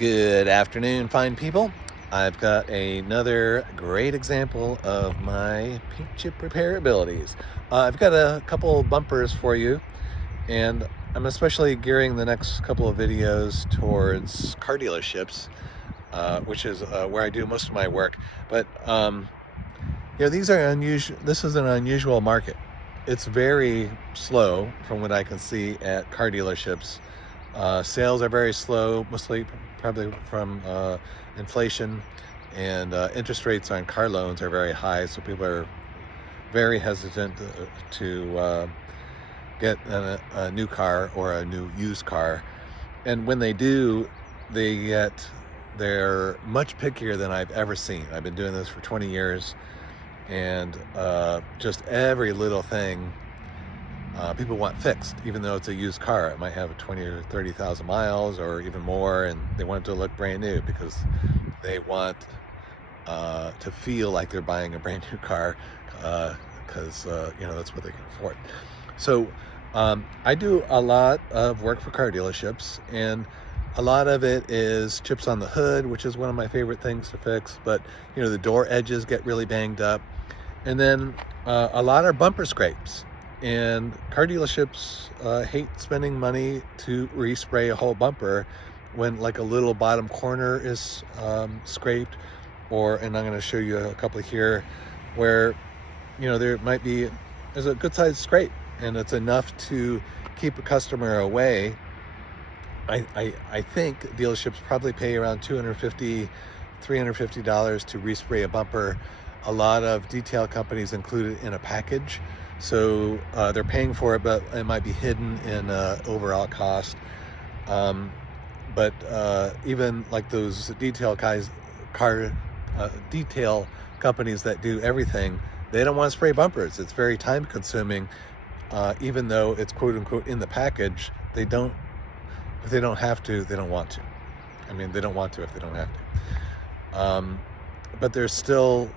Good afternoon, fine people. I've got another great example of my paint chip repair abilities. I've got a couple bumpers for you, and I'm especially gearing the next couple of videos towards car dealerships, which is where I do most of my work. But these are unusual. This is an unusual market. It's very slow from what I can see at car dealerships. Sales are very slow, mostly probably from inflation, and interest rates on car loans are very high, so people are very hesitant to get a new car or a new used car. And when they do, they're much pickier than I've ever seen. I've been doing this for 20 years, and just every little thing people want fixed, even though it's a used car. It might have 20 or 30,000 miles or even more, and they want it to look brand new because they want to feel like they're buying a brand new car, because that's what they can afford. So I do a lot of work for car dealerships, and a lot of it is chips on the hood, which is one of my favorite things to fix. But the door edges get really banged up, and then a lot are bumper scrapes. And car dealerships hate spending money to respray a whole bumper when like a little bottom corner is scraped, and I'm going to show you a couple here where there's a good sized scrape and it's enough to keep a customer away. I think dealerships probably pay around $250, $350 to respray a bumper. A lot of detail companies include it in a package. So they're paying for it, but it might be hidden in overall cost. But even like those detail detail companies that do everything, they don't want to spray bumpers. It's very time consuming. Even though it's quote unquote in the package, they don't. If they don't have to, they don't want to. I mean, they don't want to if they don't have to. But there's still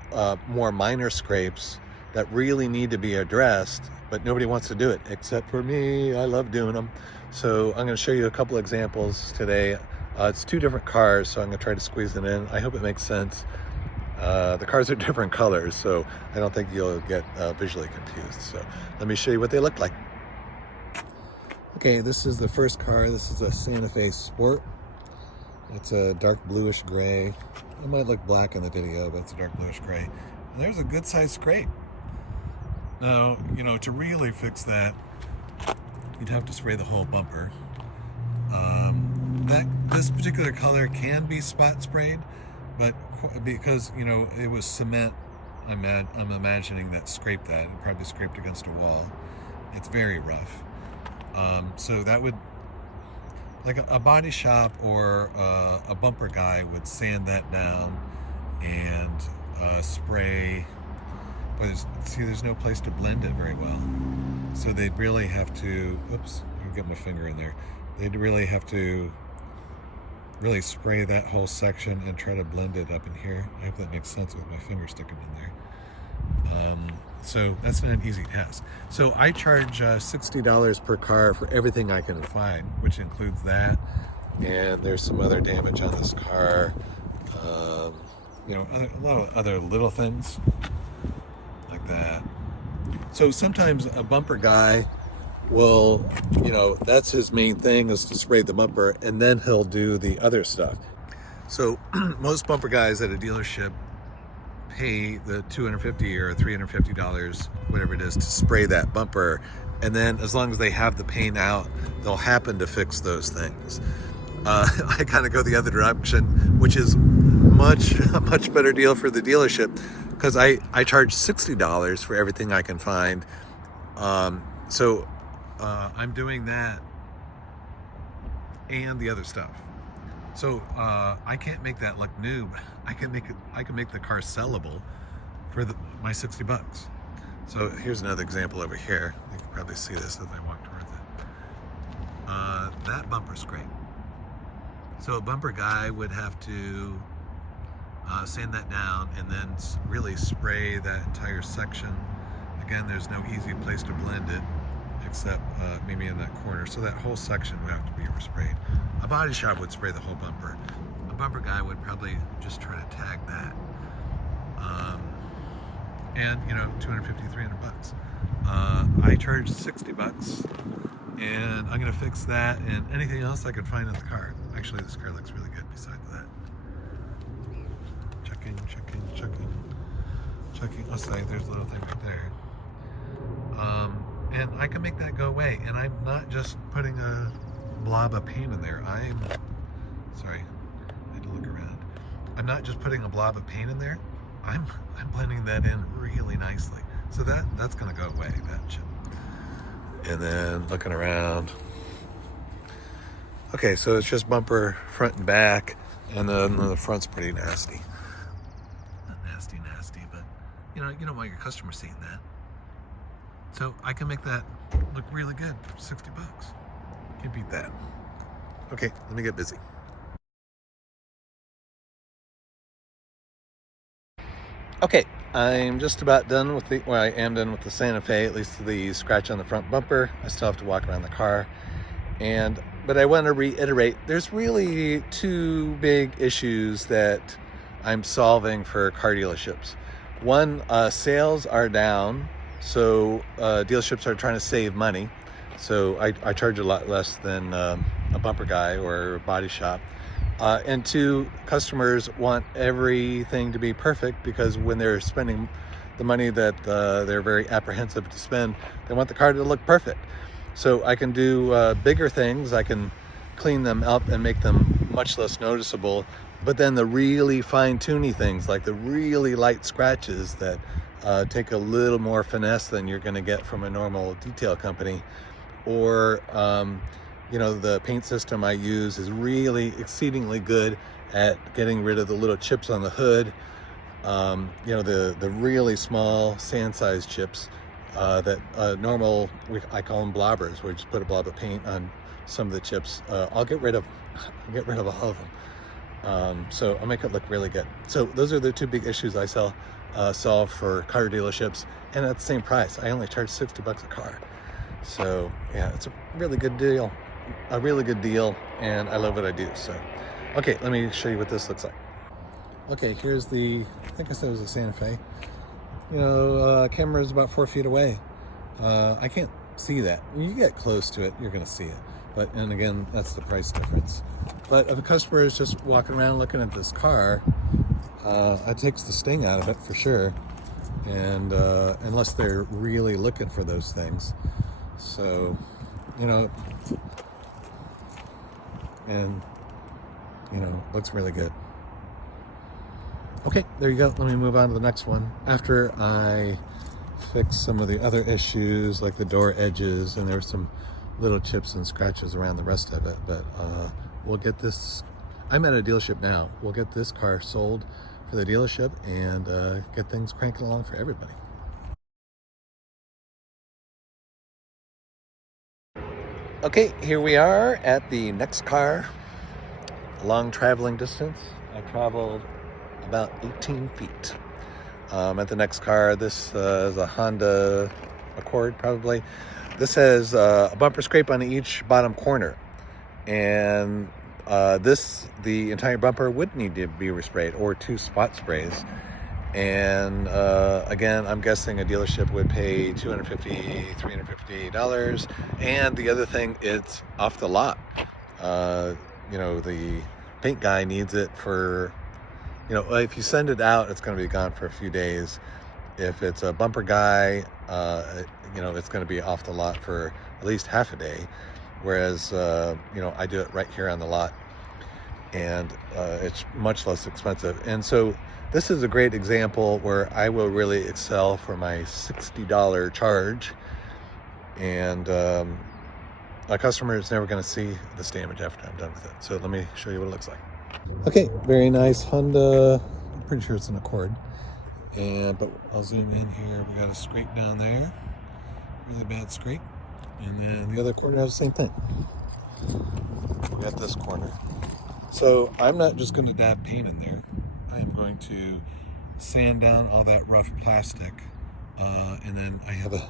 more minor scrapes that really need to be addressed, but nobody wants to do it except for me. I love doing them. So I'm going to show you a couple examples today. It's two different cars, so I'm going to try to squeeze it in. I hope it makes sense. The cars are different colors, so I don't think you'll get visually confused. So let me show you what they look like. Okay, this is the first car. This is a Santa Fe Sport. It's a dark bluish gray. It might look black in the video, but it's a dark bluish gray. And there's a good sized scrape. Now, to really fix that, you'd have to spray the whole bumper. This particular color can be spot sprayed, but because it was cement, I'm imagining that scraped that. It probably scraped against a wall. It's very rough. So that would, like a body shop or a bumper guy would sand that down and spray. But there's no place to blend it very well. So they'd really have to, oops, I can get my finger in there. They'd really have to really spray that whole section and try to blend it up in here. I hope that makes sense with my finger sticking in there. So that's not an easy task. So I charge $60 per car for everything I can find, which includes that. And there's some other damage on this car. A lot of other little things like that. So sometimes a bumper guy will, that's his main thing, is to spray the bumper, and then he'll do the other stuff. So most bumper guys at a dealership pay the $250 or $350, whatever it is, to spray that bumper, and then as long as they have the paint out, they'll happen to fix those things. I kind of go the other direction, which is a much better deal for the dealership, because I charge $60 for everything I can find. So I'm doing that and the other stuff. So I can't make that look new. I can make the car sellable for my $60. So here's another example over here. You can probably see this as I walk towards it. That bumper scrape. So a bumper guy would have to sand that down and then really spray that entire section. Again, there's no easy place to blend it except maybe in that corner. So that whole section would have to be resprayed. A body shop would spray the whole bumper. a bumper guy would probably just try to tag that. And you know, 250, 300 bucks. I charge 60 bucks, and I'm gonna fix that and anything else I can find in the car. Actually, this car looks really good besides that. Checking. Oh, sorry, there's a little thing right there. And I can make that go away, and I'm not just putting a blob of paint in there. Sorry, I had to look around. I'm not just putting a blob of paint in there. I'm blending that in really nicely. So that's gonna go away, that chip. And then looking around. Okay, so it's just bumper front and back, and then the front's pretty nasty. Not nasty, but you don't want your customer seeing that. So I can make that look really good for 60 bucks. Can't beat that. Okay, let me get busy. Okay, I'm just about done with I am done with the Santa Fe, at least the scratch on the front bumper. I still have to walk around the car. But I want to reiterate, there's really two big issues that I'm solving for car dealerships. One, sales are down, so dealerships are trying to save money. So I charge a lot less than a bumper guy or a body shop. And two, customers want everything to be perfect, because when they're spending the money that they're very apprehensive to spend, they want the car to look perfect. So I can do bigger things. I can clean them up and make them much less noticeable. But then the really fine-tuning things, like the really light scratches that take a little more finesse than you're going to get from a normal detail company, or the paint system I use is really exceedingly good at getting rid of the little chips on the hood. The really small sand-sized chips that I call them blobbers, where you just put a blob of paint on some of the chips. I'll get rid of all of them. So I'll make it look really good. So those are the two big issues I solve for car dealerships, and at the same price. I only charge 60 bucks a car. So yeah, it's a really good deal. And I love what I do. So, okay, let me show you what this looks like. Okay, here's I think I said it was a Santa Fe. Camera is about 4 feet away. I can't see that. When you get close to it, you're gonna see it. And again, that's the price difference. But if a customer is just walking around looking at this car, it takes the sting out of it for sure. And unless they're really looking for those things. So, looks really good. Okay, there you go. Let me move on to the next one. After I fix some of the other issues, like the door edges, and there were some little chips and scratches around the rest of it, but we'll get this. I'm at a dealership now. We'll get this car sold for the dealership and get things cranking along for everybody. Okay, here we are at the next car. A long traveling distance. I traveled about 18 feet. At the next car, this is a Honda Accord, probably. This has a bumper scrape on each bottom corner. And the entire bumper would need to be resprayed, or 2 spot sprays. And again, I'm guessing a dealership would pay $250, $350. And the other thing, it's off the lot. The paint guy needs it for, if you send it out, it's going to be gone for a few days. If it's a bumper guy, it's going to be off the lot for at least half a day. Whereas, I do it right here on the lot, and it's much less expensive. And so this is a great example where I will really excel for my $60 charge, and a customer is never going to see this damage after I'm done with it. So let me show you what it looks like. Okay, very nice Honda. I'm pretty sure it's an Accord. But I'll zoom in here. We got a scrape down there, really bad scrape, and then the other corner has the same thing. We got this corner. So I'm not just going to dab paint in there. I am going to sand down all that rough plastic, and then I have a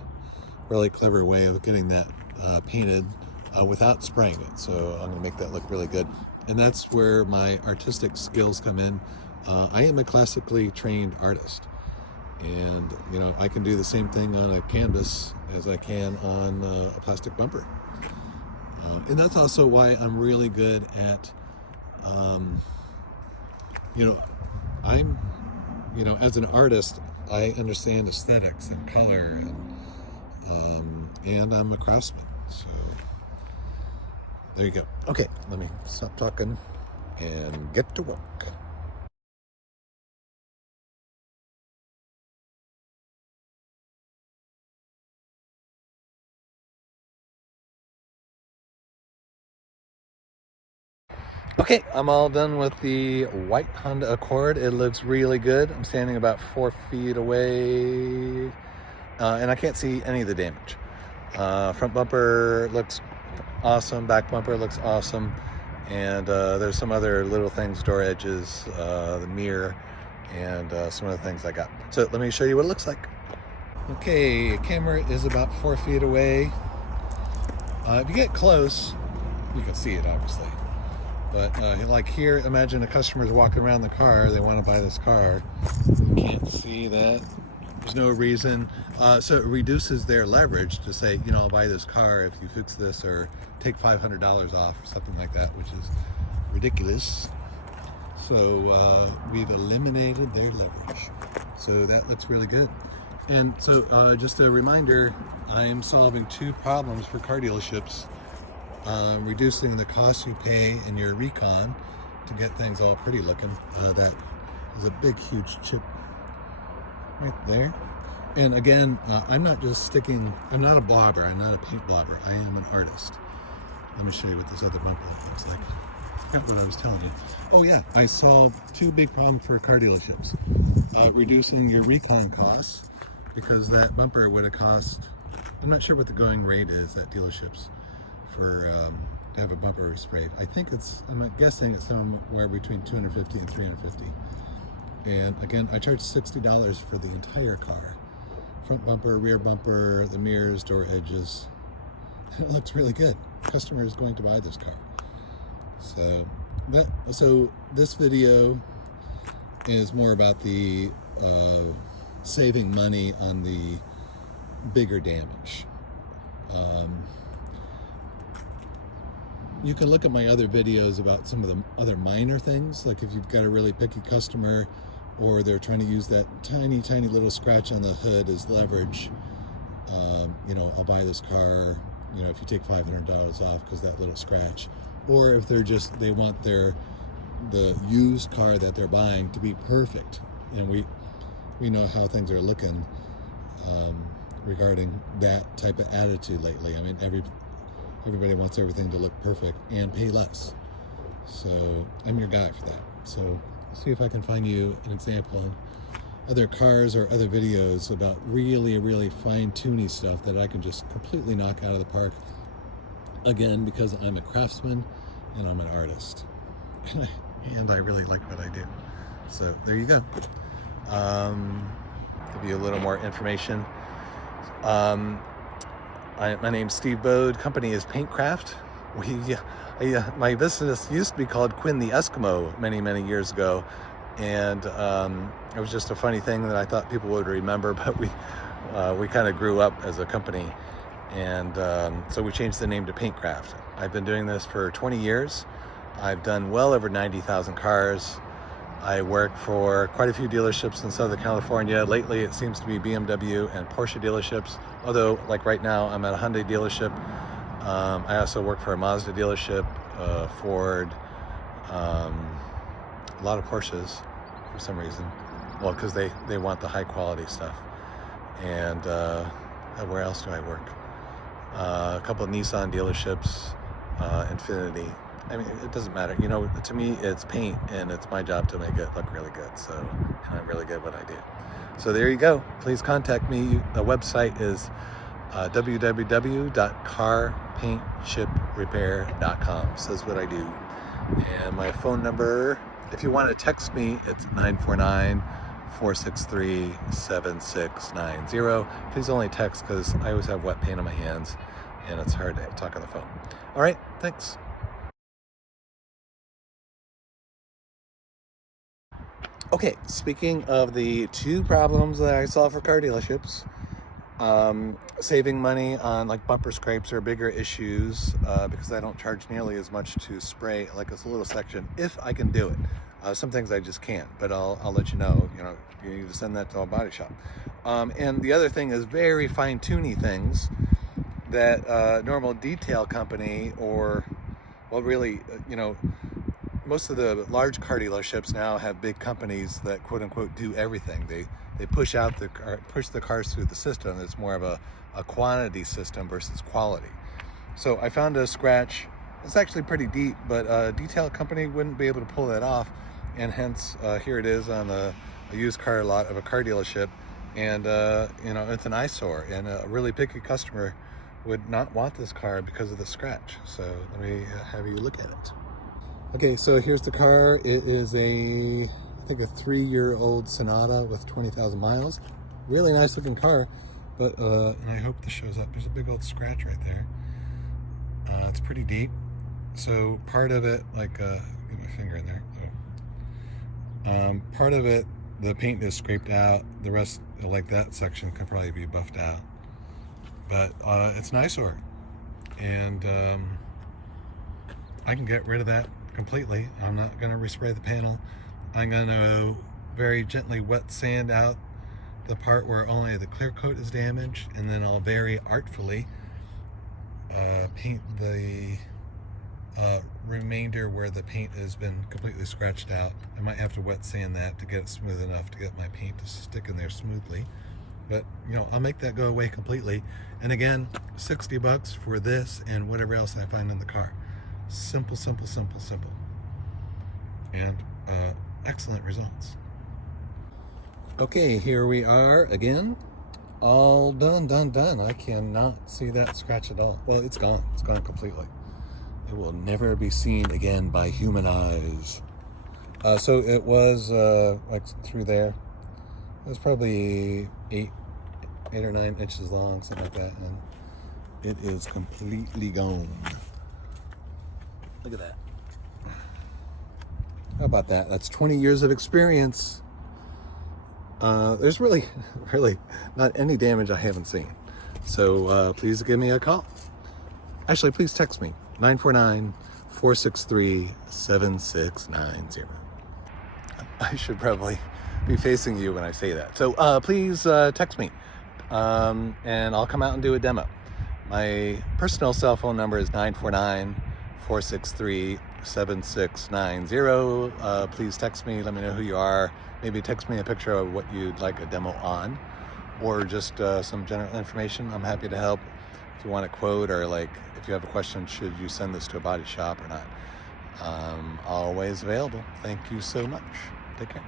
really clever way of getting that painted without spraying it. So I'm going to make that look really good. And that's where my artistic skills come in. I am a classically trained artist, and you know, I can do the same thing on a canvas as I can on a plastic bumper. And that's also why I'm really good at, you know, I'm, you know, as an artist, I understand aesthetics and color, and I'm a craftsman. So there you go. Okay, let me stop talking and get to work. Okay, I'm all done with the white Honda Accord. It looks really good. I'm standing about 4 feet away, and I can't see any of the damage. Front bumper looks awesome. Back bumper looks awesome. And there's some other little things, door edges, the mirror, and some of the things I got. So let me show you what it looks like. Okay, camera is about 4 feet away. If you get close, you can see it obviously. But like here, imagine a customer's walking around the car, they want to buy this car. You can't see that. There's no reason. So it reduces their leverage to say, you know, I'll buy this car if you fix this, or take $500 off or something like that, which is ridiculous. So we've eliminated their leverage. So that looks really good. And so just a reminder, I am solving 2 problems for car dealerships. Reducing the cost you pay in your recon to get things all pretty looking. That is a big, huge chip right there. And again, I'm not just sticking, I'm not a blobber, I'm not a paint blobber, I am an artist. Let me show you what this other bumper looks like. I forgot what I was telling you. Oh yeah, I solved 2 big problems for car dealerships. Reducing your recon costs, because that bumper would have cost, I'm not sure what the going rate is at dealerships for to have a bumper resprayed. I think it's, I'm guessing it's somewhere between $250 and $350. And again, I charge $60 for the entire car. Front bumper, rear bumper, the mirrors, door edges. It looks really good. Customer is going to buy this car. So this video is more about the saving money on the bigger damage. You can look at my other videos about some of the other minor things, like if you've got a really picky customer, or they're trying to use that tiny, tiny little scratch on the hood as leverage. You know, I'll buy this car, you know, if you take $500 off because that little scratch. Or if they're just, they want the used car that they're buying to be perfect. And we know how things are looking regarding that type of attitude lately. I mean, everybody wants everything to look perfect and pay less. So I'm your guy for that. So see if I can find you an example of other cars or other videos about really, really fine-tuning stuff that I can just completely knock out of the park. Again, because I'm a craftsman and I'm an artist. And I really like what I do. So there you go. Give you a little more information. My name's Steve Bode. Company is PaintCraft. My business used to be called Quinn the Eskimo many, many years ago, and it was just a funny thing that I thought people would remember. But we kind of grew up as a company, and so we changed the name to PaintCraft. I've been doing this for 20 years. I've done well over 90,000 cars. I work for quite a few dealerships in Southern California. Lately, it seems to be BMW and Porsche dealerships. Although, like right now, I'm at a Hyundai dealership. I also work for a Mazda dealership, Ford, a lot of Porsches for some reason. Well, because they want the high quality stuff. And where else do I work? A couple of Nissan dealerships, Infiniti. I mean, it doesn't matter. You know, to me, it's paint, and it's my job to make it look really good. So, and I'm really good at what I do. So there you go. Please contact me. The website is www.carpaintshiprepair.com. Says what I do. And my phone number, if you want to text me, it's 949-463-7690. Please only text, because I always have wet paint on my hands and it's hard to talk on the phone. All right, thanks. Okay, speaking of the two problems that I saw for car dealerships, saving money on like bumper scrapes or bigger issues because I don't charge nearly as much to spray like a little section if I can do it. Some things I just can't, but I'll let you know. You know, you need to send that to a body shop. And the other thing is very fine-tuning things that normal detail company or, well, really, you know, most of the large car dealerships now have big companies that quote unquote do everything. They push the cars through the system. It's more of a quantity system versus quality. So I found a scratch. It's actually pretty deep, but a detail company wouldn't be able to pull that off, and hence here it is on a used car lot of a car dealership, and you know, it's an eyesore, and a really picky customer would not want this car because of the scratch. So let me have you look at it. Okay, so here's the car. It is I think a 3-year-old Sonata with 20,000 miles. Really nice looking car, but And I hope this shows up. There's a big old scratch right there. It's pretty deep. So part of it, like, get my finger in there. Oh. Part of it, the paint is scraped out. The rest, like that section, can probably be buffed out. But it's an eyesore, and I can get rid of that completely. I'm not going to respray the panel. I'm going to very gently wet sand out the part where only the clear coat is damaged, and then I'll very artfully paint the remainder where the paint has been completely scratched out. I might have to wet sand that to get it smooth enough to get my paint to stick in there smoothly. But, you know, I'll make that go away completely. And again, $60 for this and whatever else I find in the car. Simple, simple, simple, simple. And excellent results. Okay, here we are again. All done. I cannot see that scratch at all. Well, it's gone. It's gone completely. It will never be seen again by human eyes. So it was like through there. It was probably 8 or 9 inches long, something like that, and it is completely gone. Look at that. How about that? That's 20 years of experience. There's really not any damage I haven't seen. So please give me a call. Actually, please text me, 949-463-7690. I should probably be facing you when I say that. So please text me, and I'll come out and do a demo. My personal cell phone number is 949-463-7690. Please text me, let me know who you are. Maybe text me a picture of what you'd like a demo on, or just some general information. I'm happy to help. If you want a quote, or like if you have a question, should you send this to a body shop or not? Always available. Thank you so much. Take care.